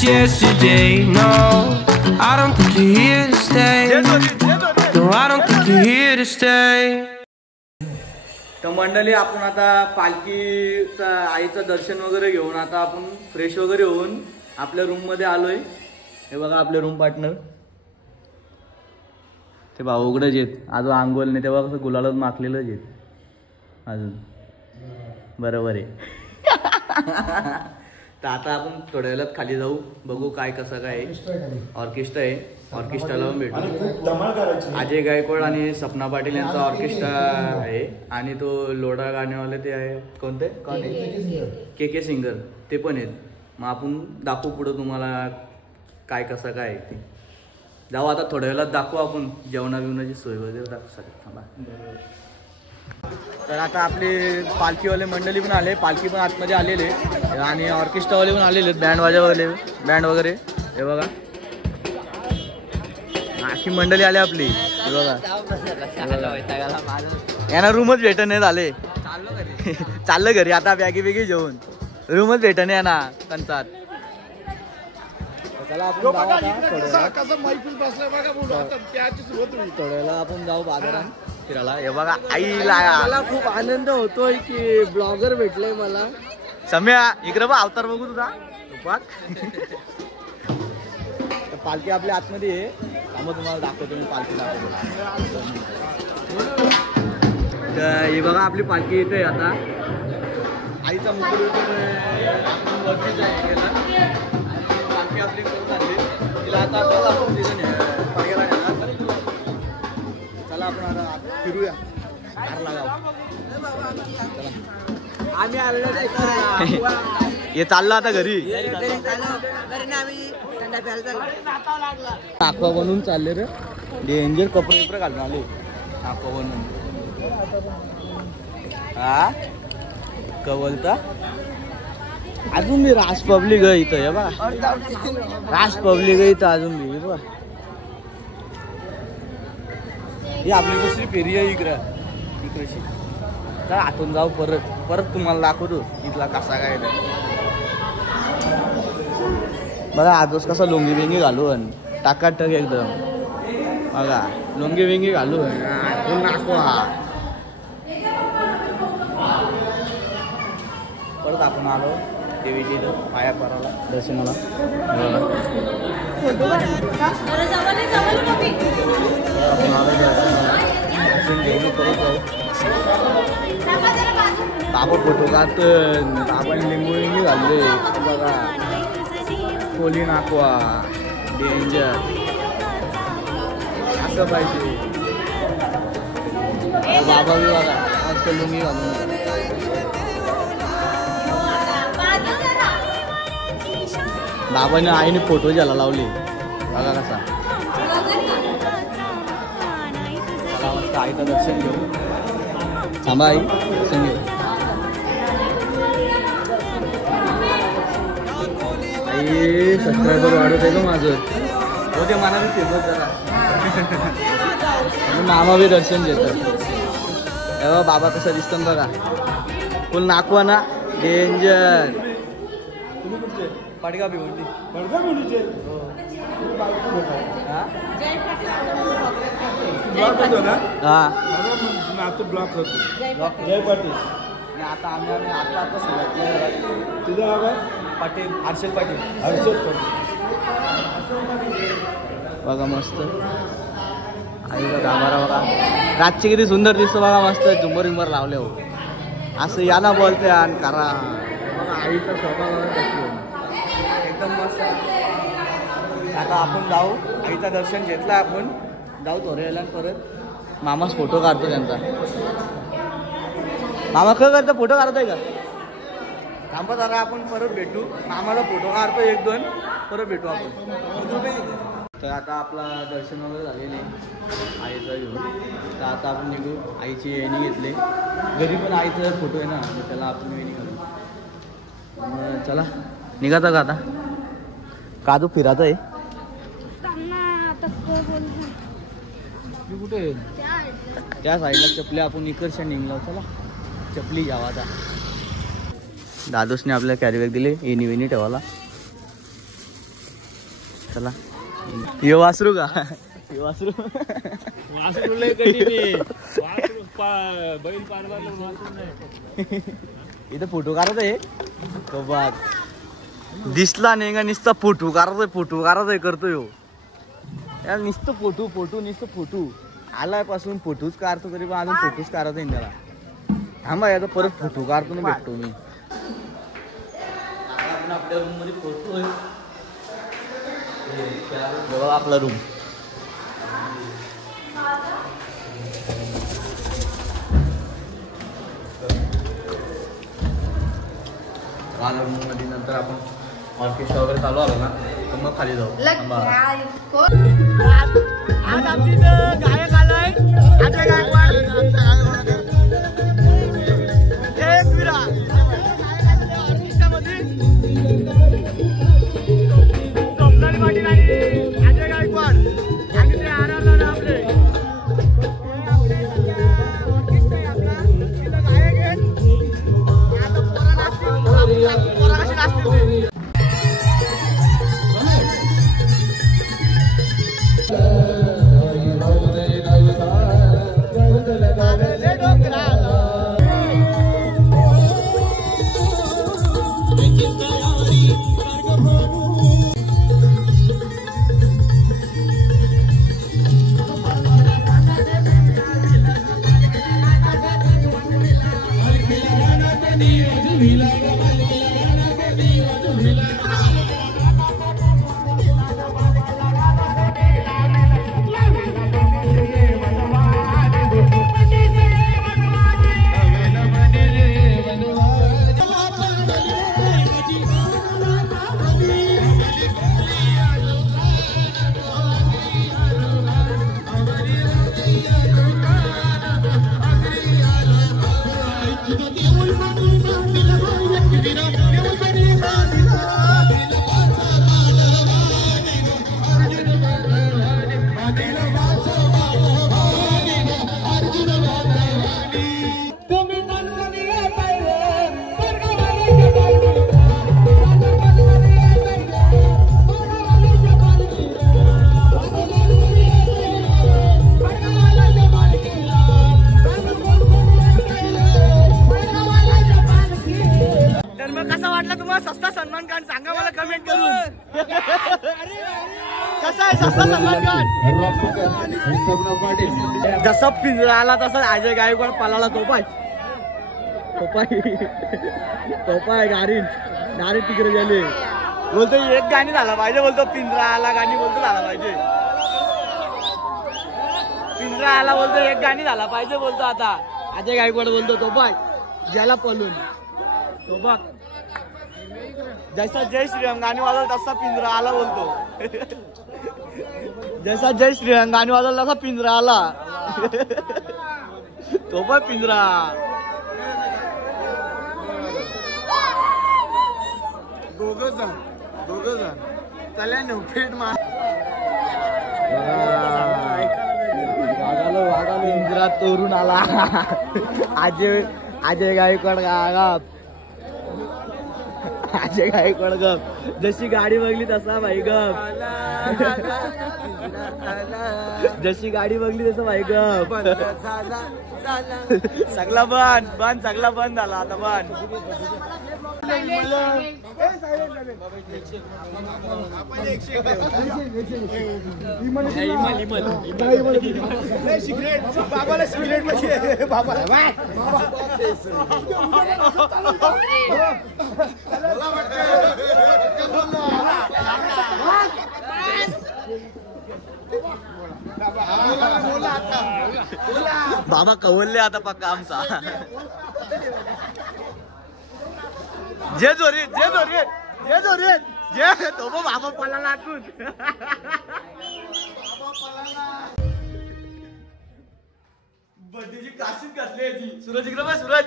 just yesterday. No, I don't think you're here to stay. No, I don't think you're here to stay. तर मंडळी आपण आता पालखीचा आईचं दर्शन वगैरे घेऊन आता आपण फ्रेश वगैरे होऊन आपल्या रूम मध्ये आलोय. हे बघा आपले रूम पार्टनर ते भाऊ उघडच आहेत अजून आंघोळ नाही तेव्हा कसं गुलालात माखलेलंच आहेत अजून बरोबर आहे. तर आता आपण थोड्या वेळात खाली जाऊ बघू काय कसं काय ऑर्केस्ट्रा आहे. ऑर्केस्ट्राला भेटू. अजय गायकवाड आणि सपना पाटील यांचा ऑर्केस्ट्रा आहे आणि तो लोढा गाण्यावाले ते आहे कोणते कोण आहे के सिंगर ते पण आहेत. मग आपण दाखवू पुढं तुम्हाला काय कसं काय ते जाऊ. आता थोड्या वेळात दाखवू आपण जेवणा बिवणाची सोय वगैरे दाखवू थांबा. तर आता आपले पालखीवाले मंडळी पण आले पालखी पण आतमध्ये आलेले आणि ऑर्केस्ट्रावाले पण आलेले बँड वाजवाले बँड वगैरे. हे बघा आखी मंडळी आली आपली. हे बघा यांना रूमच भेटत नाही झाले चाललं घरी आता बॅगी बिगी जेवून रूमच भेटत नाही यांना कंचात. चला आपण थोड्याला आपण जाऊ बाजारात फिरायला. हे बघा आईला मला खूप आनंद होतोय की ब्लॉगर भेटले मला. सम्या इकडे बघ अवतार बघू तुझा पालखी आपल्या आतमध्ये आहे. मग तुम्हाला दाखवतो मी पालखी दाखवतो. तर हे बघा आपली पालखी येते आता आईचा मुकुट वरतीच आहे पालखी आपली करून आणली तिला आता आपण पर्याला नेणार. चला आपण आता फिरूया. आम्ही आलो हे चाललं आता घरी आखवा बनवून चालले रे डेंजर कपडे बिपडे घालून आले आखवा बनवून. हा कवलता अजून मी राज पब्लिक आहे इथं. हे बघा राज पब्लिक आहे इथं अजून मी बघा. ही आपली दुसरी फेरी आहे इकडची. तर आतून जाऊ परत तुम्हाला दाखवतो इथला कसा काय. बघा आजच कसा लोंगी बिंगी घालून टाकाटक एकदम बघा लोंगी बिंगी घालून नाको हा. परत आपण आलो देवीची इथं पाया पराला दर्शनाला. दर्शन घेऊन परत जाऊ. बाबा फोटो काढतोय बाबाने लिंबू लिंबू घालले बघा कोली नाकवा डेंजर असं पाहिजे. बाबा बी बघा मस्त लुंगी घालून. बाबाने आईने फोटो ज्याला लावले बघा कसा. मला मस्त आईचं दर्शन घेऊ. थांबा आई दर्शन घेऊ. आई सबस्क्रायबर वाढत आहे का माझं होते मला बी फेमस जरा. मामा बी दर्शन देतात. तेव्हा बाबा कसं दिसतं बघा फुल नाकवा ना डेंजर. पडगा भिवंडी ब्लॉक होतो जय पाटील. आता आम्ही आता सुरुवात तुझं पाटील हर्षल पाटील बघा मस्त आईचा गाभारा बघा. रातची किती सुंदर दिसतो बघा मस्त झुंबर विंबर लावले हो असं याला बोलते आणि करा बघा आईचा स्वभाव एकदम मस्त. आता आपण जाऊ आईचं दर्शन घेतलं आपण जाऊ थोड्या परत मामाच फोटो काढतो त्यांचा. मामा काय करतो फोटो काढतोय का थांबा जरा आपण परत भेटू. मामाला फोटो काढतो एक दोन परत भेटू आपण. तर आता आपला दर्शन वगैरे झालेलं आहे आईचं घेऊन. तर आता आपण निघू. आईची वेणी घेतली घरी पण आईचा फोटो आहे ना त्याला आपण वेणी घालू. चला निघाता का आता काजू फिरायचं आहे कुठे त्या साईडला चपल्या आपण इकडच्या निघलो. चला चपली घ्यावा आता. दादूसने आपल्या कॅरीबॅग दिले येणी वेणी ठेवायला. चला ये वासरू का वासरू इथं फोटो काढत आहे तो बाग दिसला नाही का नुसतं फोटो काढत आहे करतोय यार नुसतं फोटो आलाय पासून फोटोच काढतो तरी पण अजून फोटोच काढत आहे त्याला थांबा याचा परत फोटो काढतो ना भेटतो मी आपल्या रूम मध्ये पोहोचतोय आपला रूम रूम मध्ये नंतर आपण ऑर्केस्ट्रा वगैरे चालू आलो ना तर मग खाली जाऊ आज आमची गायक आलाय अजय गायकवाड ऑर्केस्ट्रामध्ये स्वप्नाली पाटील आणि अजय गायकवाड आणि ते आराम आपले ऑर्केस्ट्रा आहे आपला इथं गायक आहेत आता पोरा कशी नाचतील सस्ता सलमान खान सांगा मला कमेंट करून कसा आहे सस्ता सलमान खान जसा पिंजरा आला तसा अजय गायकवाड पालाला तोपाय गाडी तिकडे गेले बोलतो एक गाणी झाला पाहिजे बोलतो पिंजरा आला गाणी बोलतो झाला पाहिजे पिंजरा आला बोलतो एक गाणी झाला पाहिजे बोलतो आता अजय गायकवाड बोलतो तोपाय ज्याला पळून तो बघ जैसा जय श्रीराम गाणी वाजवला तसा पिंजरा आला बोलतो जैसा जय श्रीराम गाणी वाजवला तसा पिंजरा आला तो पण पिंजरा दोघ जण चला न फेट मार पिंजरा तोरून आला अजय गायकवाड गागाप अजय गायकवाड गप जशी गाडी बघली तसा भाई गप जशी गाडी बघली तसा भाई गप सगळा बंद सगळा बंद झाला आता बंद बाबाला सिगरेट बाबा कवलले आता पक्का आमचा जे तो बाबा पळाला आतून बड्डेची काशीत घातली सूरज इकडे सूरज